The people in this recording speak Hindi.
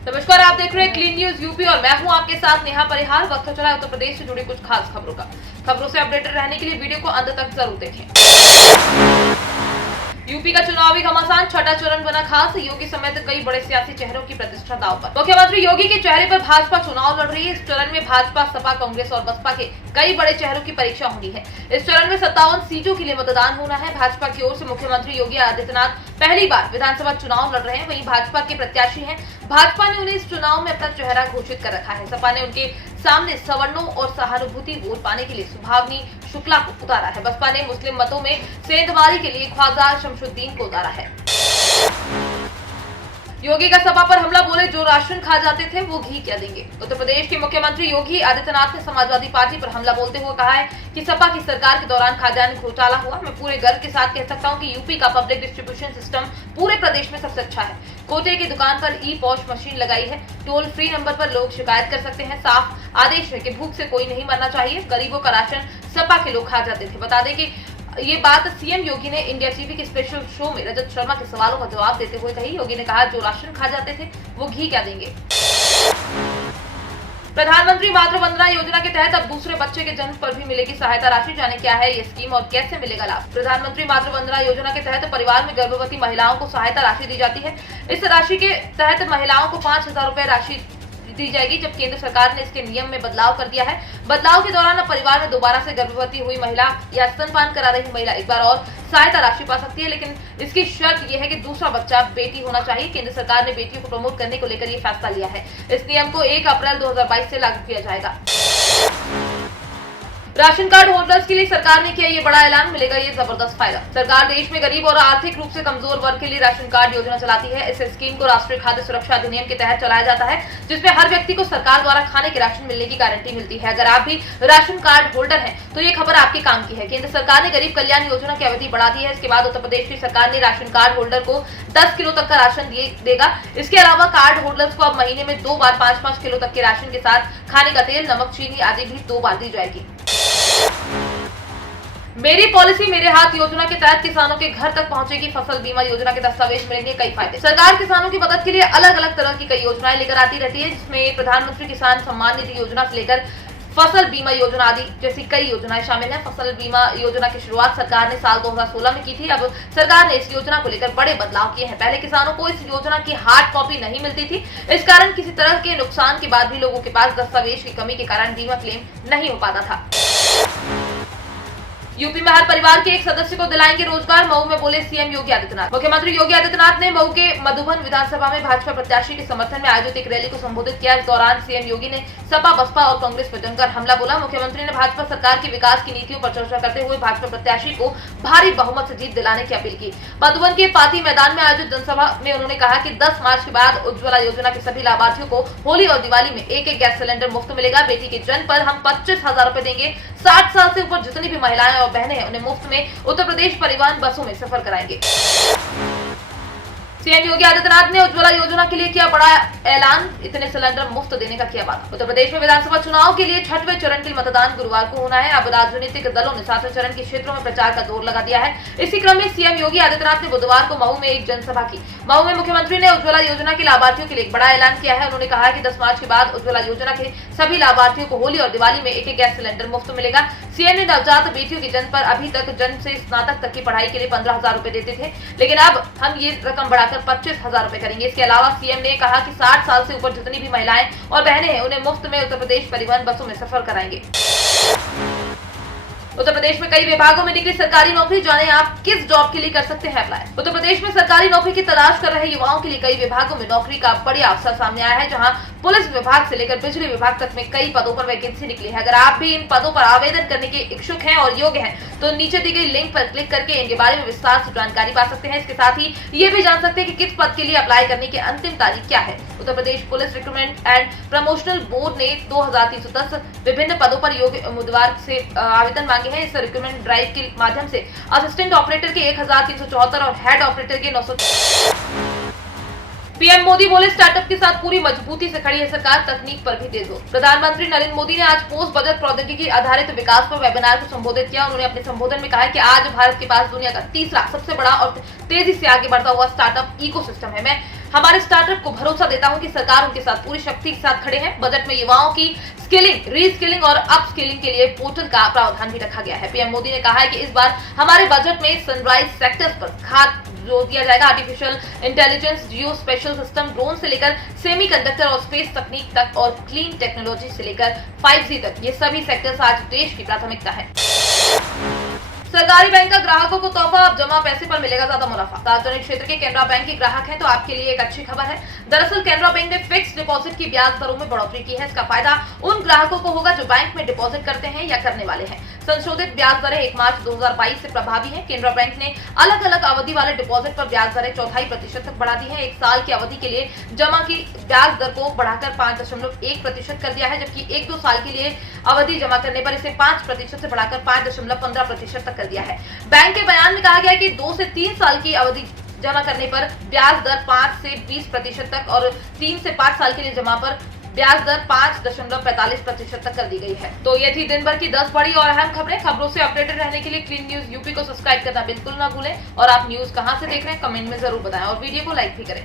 नमस्कार, आप देख रहे हैं क्लीन न्यूज यूपी और मैं हूं आपके साथ नेहा परिहार। वक्त हो चला है उत्तर प्रदेश से जुड़ी कुछ खास खबरों का। खबरों से अपडेटेड रहने के लिए वीडियो को अंत तक जरूर देखें। यूपी का चुनावी घमासान छठा चरण बना खास। योगी समेत कई बड़े सियासी चेहरों की प्रतिष्ठा दांव पर। मुख्यमंत्री योगी के चेहरे पर भाजपा चुनाव लड़ रही है। इस चरण में भाजपा, सपा, कांग्रेस और बसपा के कई बड़े चेहरों की परीक्षा होनी है। इस चरण में 57 सीटों के लिए मतदान होना है। भाजपा की ओर से मुख्यमंत्री योगी आदित्यनाथ पहली बार विधानसभा चुनाव लड़ रहे हैं। वहीं भाजपा के प्रत्याशी हैं। भाजपा ने उन्हें इस चुनाव में अपना चेहरा घोषित कर रखा है। सपा ने उनके सामने सवर्णों और सहानुभूति वोट पाने के लिए सुभावनी शुक्ला को उतारा है। बसपा ने मुस्लिम मतों में सेंधमारी के लिए ख्वाजा शमशुद्दीन को उतारा है। योगी का सपा पर हमला, बोले जो राशन खा जाते थे वो घी क्या देंगे। उत्तर प्रदेश के मुख्यमंत्री योगी आदित्यनाथ ने समाजवादी पार्टी पर हमला बोलते हुए कहा है कि सपा की सरकार के दौरान खाद्यान्न घोटाला हुआ। मैं पूरे गर्व के साथ कह सकता हूं कि यूपी का पब्लिक डिस्ट्रीब्यूशन सिस्टम पूरे प्रदेश में सबसे अच्छा है। कोटे की दुकान पर ई पॉश मशीन लगाई है। टोल फ्री नंबर पर लोग शिकायत कर सकते हैं। साफ आदेश है कि भूख से कोई नहीं मरना चाहिए। गरीबों का राशन सपा के लोग खा जाते थे। बता दें कि ये बात सीएम योगी ने इंडिया टीवी के स्पेशल शो में रजत शर्मा के सवालों का जवाब देते हुए कही। योगी ने कहा, जो राशन खा जाते थे वो घी क्या देंगे। प्रधानमंत्री मातृ वंदना योजना के तहत अब दूसरे बच्चे के जन्म पर भी मिलेगी सहायता राशि। जाने क्या है ये स्कीम और कैसे मिलेगा लाभ। प्रधानमंत्री मातृ वंदना योजना के तहत परिवार में गर्भवती महिलाओं को सहायता राशि दी जाती है। इस राशि के तहत महिलाओं को 5,000 रुपए राशि दी जाएगी। जब केंद्र सरकार ने इसके नियम में बदलाव कर दिया है। बदलाव के दौरान अब परिवार में दोबारा से गर्भवती हुई महिला या स्तनपान करा रही महिला एक बार और सहायता राशि पा सकती है, लेकिन इसकी शर्त यह है कि दूसरा बच्चा बेटी होना चाहिए। केंद्र सरकार ने बेटियों को प्रमोट करने को लेकर यह फैसला लिया है। इस नियम को 1 अप्रैल 2022 से लागू किया जाएगा। राशन कार्ड होल्डर्स के लिए सरकार ने किया ये बड़ा ऐलान, मिलेगा ये जबरदस्त फायदा। सरकार देश में गरीब और आर्थिक रूप से कमजोर वर्ग के लिए राशन कार्ड योजना चलाती है। इस स्कीम को राष्ट्रीय खाद्य सुरक्षा अधिनियम के तहत चलाया जाता है, जिसमें हर व्यक्ति को सरकार द्वारा खाने के राशन मिलने की गारंटी मिलती है। अगर आप भी राशन कार्ड होल्डर हैं तो ये खबर आपके काम की है। केंद्र सरकार ने गरीब कल्याण योजना की अवधि बढ़ा दी है। इसके बाद उत्तर प्रदेश की सरकार ने राशन कार्ड होल्डर को 10 किलो तक का राशन देगा। इसके अलावा कार्ड होल्डर्स को अब महीने में 2 बार 5-5 किलो तक के राशन के साथ खाने का तेल, नमक, चीनी आदि भी 2 बार दी जाएगी। मेरी पॉलिसी मेरे हाथ योजना के तहत किसानों के घर तक पहुंचेगी फसल बीमा योजना के दस्तावेज, मिलेंगे कई फायदे। सरकार किसानों की मदद के लिए अलग अलग तरह की कई योजनाएं लेकर आती रहती है, जिसमें प्रधानमंत्री किसान सम्मान निधि योजना से लेकर फसल बीमा योजना आदि जैसी कई योजनाएं शामिल हैं। फसल बीमा योजना की शुरुआत सरकार ने साल 2016 में की थी। अब सरकार ने इस योजना को लेकर बड़े बदलाव किए हैं। पहले किसानों को इस योजना की हार्ड कॉपी नहीं मिलती थी। इस कारण किसी तरह के नुकसान के बाद भी लोगों के पास दस्तावेज की कमी के कारण बीमा क्लेम नहीं हो पाता था। यूपी में हर परिवार के एक सदस्य को दिलाएंगे रोजगार, मऊ में बोले सीएम योगी आदित्यनाथ। मुख्यमंत्री योगी आदित्यनाथ ने मऊ के मधुबन विधानसभा में भाजपा प्रत्याशी के समर्थन में आयोजित एक रैली को संबोधित किया। इस दौरान सीएम योगी ने सपा, बसपा और कांग्रेस पर जमकर हमला बोला। मुख्यमंत्री ने भाजपा सरकार की विकास की नीतियों पर चर्चा करते हुए भाजपा प्रत्याशी को भारी बहुमत से जीत दिलाने की अपील की। मधुबन के पाती मैदान में आयोजित जनसभा में उन्होंने कहा कि 10 मार्च के बाद उज्ज्वला योजना के सभी लाभार्थियों को होली और दिवाली में एक गैस सिलेंडर मुफ्त मिलेगा। बेटी के जन्म पर हम 25,000 रुपए देंगे। 60 साल से ऊपर जितनी भी महिलाएं और बहनें हैं उन्हें मुफ्त में उत्तर प्रदेश परिवहन बसों में सफर कराएंगे। सीएम योगी आदित्यनाथ ने उज्ज्वला योजना के लिए किया बड़ा ऐलान, इतने सिलेंडर मुफ्त देने का किया वादा। उत्तर प्रदेश में विधानसभा चुनाव के लिए 6वें चरण के लिए मतदान गुरुवार को होना है। अब राजनीतिक दलों ने 7वें चरण के क्षेत्रों में प्रचार का जोर लगा दिया है। इसी क्रम में सीएम योगी आदित्यनाथ ने बुधवार को मऊ में एक जनसभा की। मऊ में मुख्यमंत्री ने उज्ज्वला योजना के लाभार्थियों के लिए एक बड़ा ऐलान किया है। उन्होंने कहा कि 10 मार्च के बाद उज्ज्वला योजना के सभी लाभार्थियों को होली और दिवाली में एक गैस सिलेंडर मुफ्त मिलेगा। सीएम ने नवजात बेटियों के जन्म पर अभी तक जन्म से स्नातक तक की पढ़ाई के लिए 15,000 रुपए देते थे, लेकिन अब हम ये रकम बढ़ाकर 25,000 रुपए करेंगे। इसके अलावा सीएम ने कहा कि 60 साल से ऊपर जितनी भी महिलाएं और बहनें हैं उन्हें मुफ्त में उत्तर प्रदेश परिवहन बसों में सफर कराएंगे। उत्तर प्रदेश में कई विभागों में निकली सरकारी नौकरी, जाने आप किस जॉब के लिए कर सकते हैं अप्लाई। उत्तर प्रदेश में सरकारी नौकरी की तलाश कर रहे युवाओं के लिए कई विभागों में नौकरी का बढ़िया अवसर सामने आया है, जहां पुलिस विभाग से लेकर बिजली विभाग तक में कई पदों पर वैकेंसी निकली है। अगर आप भी इन पदों पर आवेदन करने के इच्छुक हैं और योग्य हैं तो नीचे दी गई लिंक पर क्लिक करके इनके बारे में विस्तार से जानकारी पा सकते हैं। इसके साथ ही ये भी जान सकते हैं कि किस पद के लिए अप्लाई करने की अंतिम तारीख क्या है। Uttar Pradesh police recruitment and promotional board ने 2310 विभिन्न पदों पर योग्य उम्मीदवार से आवेदन मांगे हैं। इस रिक्रूटमेंट ड्राइव के माध्यम से असिस्टेंट ऑपरेटर के 1374 और हेड ऑपरेटर के 900। पीएम मोदी बोले स्टार्टअप के साथ पूरी मजबूती से खड़ी है सरकार, तकनीक पर भी दे दो। प्रधानमंत्री नरेंद्र मोदी ने आज पोस्ट बजट प्रौद्योगिकी आधारित विकास पर वेबिनार को संबोधित किया। उन्होंने अपने संबोधन में कहा कि आज भारत के पास दुनिया का तीसरा सबसे बड़ा और तेजी से आगे बढ़ता हुआ स्टार्टअप इकोसिस्टम है। मैं हमारे स्टार्टअप को भरोसा देता हूं कि सरकार उनके साथ पूरी शक्ति के साथ खड़े हैं। बजट में युवाओं की स्किलिंग, रीस्किलिंग और अपस्किलिंग के लिए पोर्टल का प्रावधान भी रखा गया है। पीएम मोदी ने कहा है कि इस बार हमारे बजट में सनराइज सेक्टर्स पर खास जोर दिया जाएगा। आर्टिफिशियल इंटेलिजेंस, जियो स्पेशल सिस्टम, ड्रोन से लेकर सेमीकंडक्टर और स्पेस तकनीक तक और क्लीन टेक्नोलॉजी से लेकर 5G तक, ये सभी सेक्टर्स आज देश की प्राथमिकता है। सरकारी बैंक का ग्राहकों को तोहफा, अब जमा पैसे पर मिलेगा ज्यादा मुनाफा। सार्वजनिक क्षेत्र के केनरा बैंक के ग्राहक हैं तो आपके लिए एक अच्छी खबर है। दरअसल केनरा बैंक ने फिक्स डिपॉजिट की ब्याज दरों में बढ़ोतरी की है। इसका फायदा उन ग्राहकों को होगा जो बैंक में डिपॉजिट करते हैं या करने वाले हैं। संशोधित ब्याज दरें 1 मार्च 2022 से प्रभावी है। केनरा बैंक ने अलग अलग अवधि वाले डिपॉजिट पर ब्याज दरें 0.25% तक बढ़ा दी है। 1 साल की अवधि के लिए जमा की ब्याज दर को बढ़ाकर 5.1% कर दिया है, जबकि 1-2 साल के लिए अवधि जमा करने पर इसे 5% से बढ़ाकर 5.15% तक कर दिया है। बैंक के बयान में कहा गया कि 2 से 3 साल की अवधि जमा करने पर ब्याज दर 5 से 20% तक और 3 से 5 साल के लिए जमा पर ब्याज दर 5.45% तक कर दी गई है। तो ये थी दिन भर की 10 बड़ी और अहम खबरें। खबरों से अपडेटेड रहने के लिए क्लीन न्यूज यूपी को सब्सक्राइब करना बिल्कुल ना भूलें। और आप न्यूज कहां से देख रहे हैं कमेंट में जरूर बताएं और वीडियो को लाइक भी करें।